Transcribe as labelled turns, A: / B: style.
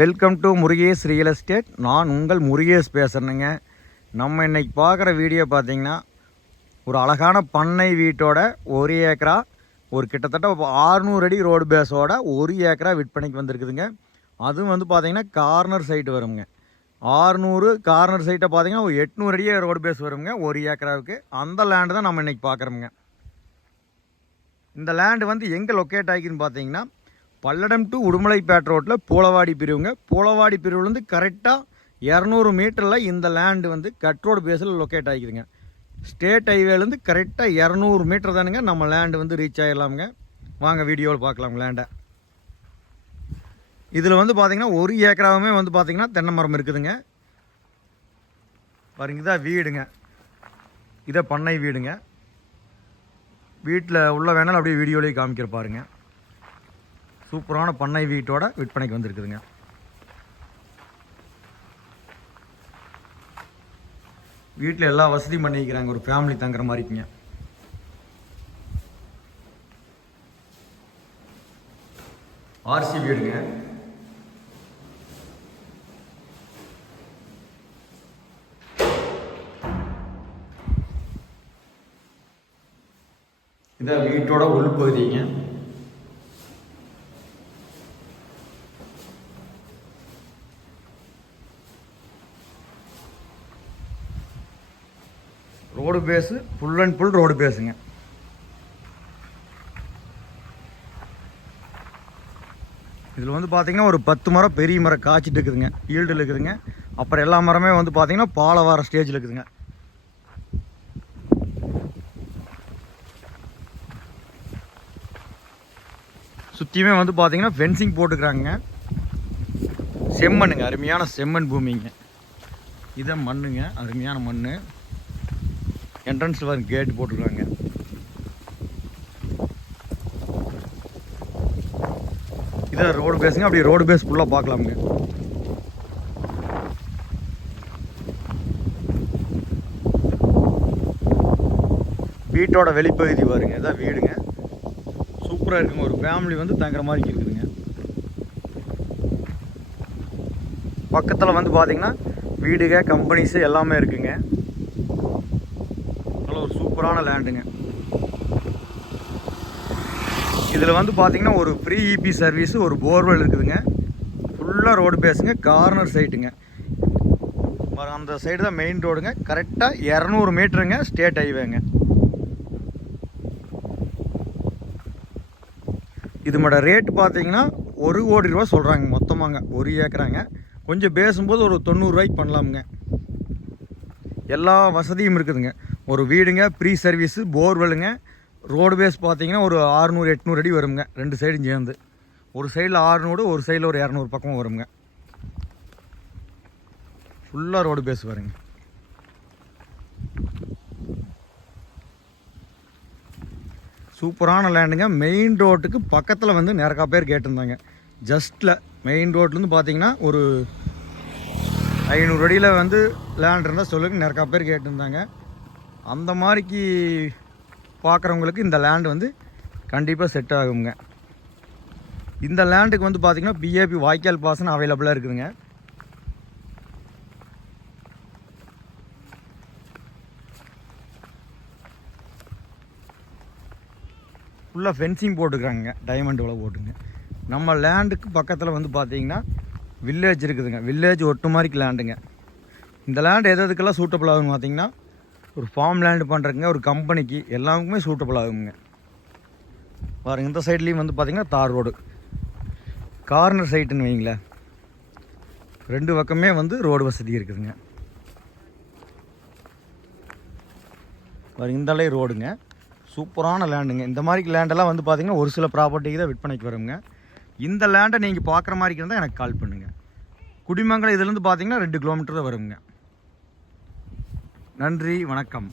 A: Welcome to Murugesh real estate நான் உங்கள் முருகேஷ் பேசுகிறேனுங்க நம்ம இன்றைக்கி பார்க்குற வீடியோ பார்த்தீங்கன்னா ஒரு அழகான பண்ணை வீட்டோட ஒரு ஏக்கரா ஒரு கிட்டத்தட்ட ஆறுநூறு அடி ரோடு பேஸோட ஒரு ஏக்கரா விற்பனைக்கு வந்திருக்குதுங்க. அதுவும் வந்து பார்த்தீங்கன்னா கார்னர் சைட்டு வருங்க. ஆறுநூறு கார்னர் சைட்டை பார்த்தீங்கன்னா ஒரு எட்நூறு அடியே ரோடு பேஸ் வருங்க ஒரு ஏக்கராவுக்கு. அந்த லேண்டு தான் நம்ம இன்றைக்கி பார்க்குறோமுங்க. இந்த லேண்டு வந்து எங்கே லொக்கேட் ஆகிக்குன்னு பார்த்தீங்கன்னா பல்லடம் டு உடுமலைப்பேட் ரோட்டில் பூலவாடி பிரிவுங்க. பூலவாடி பிரிவுலேருந்து கரெக்டாக இரநூறு மீட்டரில் இந்த லேண்டு வந்து கட் ரோடு பேஸில் லொக்கேட் ஆகிக்குதுங்க ஸ்டேட் ஹைவேலேருந்து கரெக்டாக இரநூறு மீட்டர் தானுங்க நம்ம லேண்டு வந்து ரீச் ஆகிடலாமுங்க வாங்க வீடியோவில் பார்க்கலாம் லேண்டை இதில் வந்து பார்த்திங்கன்னா ஒரு ஏக்கராவுமே வந்து பார்த்திங்கன்னா தென்னை மரம் இருக்குதுங்க. பாருங்க இதான் வீடுங்க. இதை பண்ணை வீடுங்க. வீட்டில் உள்ள வேணாலும் அப்படியே வீடியோலேயே காமிக்கிற பாருங்க. சூப்பரான பண்ணை வீட்டோட விற்பனைக்கு வந்திருக்குதுங்க. வீட்டில் எல்லா வசதியும் பண்ணிக்கிறாங்க. ஒரு ஃபேமிலி தங்குற மாதிரிக்குங்க ஆர்சி வீடுங்க. இதான் வீட்டோட உள்பகுதிங்க road face full and full road பேஸுங்க இதில் வந்து பார்த்தீங்கன்னா ஒரு பத்து மரம் பெரிய மரம் காய்ச்சிட்டு இருக்குதுங்க. ஈல்டில் இருக்குதுங்க. அப்புறம் எல்லா மரமே வந்து பார்த்தீங்கன்னா பாலை வர ஸ்டேஜில் இருக்குதுங்க. சுற்றியுமே வந்து பார்த்தீங்கன்னா ஃபென்சிங் போட்டுக்கிறாங்க. செம்மண்ணுங்க அருமையான செம்மண் பூமிங்க. இதை மண்ணுங்க அருமையான மண் என்ட்ரன்ஸில் வந்து கேட் போட்டுருக்காங்க. இதை ரோடு பேஸுங்க அப்படியே ரோடு பேஸ் ஃபுல்லாக பார்க்கலாமுங்க. வீட்டோட வெளிப்பகுதி பாருங்க. இதான் வீடுங்க. சூப்பராக இருக்குங்க. ஒரு ஃபேமிலி வந்து தங்குற மாதிரி இருக்குதுங்க. பக்கத்தில் வந்து பார்த்தீங்கன்னா வீடுக கம்பெனிஸு எல்லாமே இருக்குங்க. ஒரு சூப்பரான லேண்டுங்க. இதில் வந்து பார்த்தீங்கன்னா ஒரு ஃப்ரீ இபி சர்வீஸு ஒரு போர்வெல் இருக்குதுங்க. ஃபுல்லாக ரோடு பேஸுங்க கார்னர் சைட்டுங்க அந்த சைடு தான் மெயின் ரோடுங்க கரெக்டாக இரநூறு மீட்டருங்க ஸ்டேட் ஹைவேங்க இதோட ரேட் பார்த்தீங்கன்னா ஒரு கோடி ரூபா சொல்கிறாங்க மொத்தமாங்க. ஒரு ஏக்கராங்க. கொஞ்சம் பேசும்போது ஒரு தொண்ணூறுரூவாய்க்கு பண்ணலாமுங்க. எல்லா வசதியும் இருக்குதுங்க. ஒரு வீடுங்க ப்ரீ சர்வீஸு போர்வெல்லுங்க ரோடு பேஸ் பார்த்தீங்கன்னா ஒரு ஆறுநூறு எட்நூறு அடி வருங்க ரெண்டு சைடும் சேர்ந்து. ஒரு சைடில் ஆறுநூறு ஒரு சைடில் ஒரு இரநூறு பக்கம் வருங்க. ஃபுல்லாக ரோடு பேஸ் வருங்க சூப்பரான லேண்டுங்க மெயின் ரோட்டுக்கு பக்கத்தில் வந்து நிறையா பேர் கேட்டிருந்தாங்க ஜஸ்ட்டில் மெயின் ரோட்லேருந்து பார்த்தீங்கன்னா ஒரு ஐநூறு அடியில் வந்து லேண்ட் இருந்தால் சொல்லுங்க நிறையா பேர் கேட்டிருந்தாங்க அந்த மாதிரிக்கு பார்க்குறவங்களுக்கு இந்த லேண்ட் வந்து கண்டிப்பாக செட் ஆகுங்க. இந்த லேண்டுக்கு வந்து பார்த்திங்கன்னா பிஏபி வாய்க்கால் பாசனம் அவைலபிளாக இருக்குதுங்க. ஃபுல்லாக ஃபென்சிங் போட்டுக்கிறாங்க டைமண்ட் இவ்வளோ போட்டுங்க. நம்ம லேண்டுக்கு பக்கத்தில் வந்து பார்த்தீங்கன்னா வில்லேஜ் இருக்குதுங்க. வில்லேஜ் ஒட்டு மாதிரிக்கு லேண்டுங்க இந்த லேண்டு எது எதுக்கெல்லாம் சூட்டபிள் ஆகுன்னு பார்த்தீங்கன்னா ஒரு ஃபார்ம் லேண்டு பண்ணுறதுங்க ஒரு கம்பெனிக்கு எல்லாருக்குமே சூட்டபிள் ஆகுங்க. பாருங்க இந்த சைட்லேயும் வந்து பார்த்தீங்கன்னா தார் ரோடு கார்னர் சைட்டுன்னு வைங்களேன். ரெண்டு பக்கமே வந்து ரோடு வசதி இருக்குதுங்க. பாருங்க இந்த ரோடுங்க சூப்பரான லேண்டுங்க இந்த மாதிரி லேண்டெல்லாம் வந்து பார்த்தீங்கன்னா ஒரு சில ப்ராப்பர்ட்டிக்கு தான் விற்பனைக்கு வருங்க. இந்த லேண்டை நீங்கள் பார்க்குற மாதிரி இருந்தால் எனக்கு கால் பண்ணுங்கள் குடிமங்கலம் இதுலேருந்து பார்த்தீங்கன்னா ரெண்டு கிலோமீட்டர் தான் வருங்க. நன்றி வணக்கம்.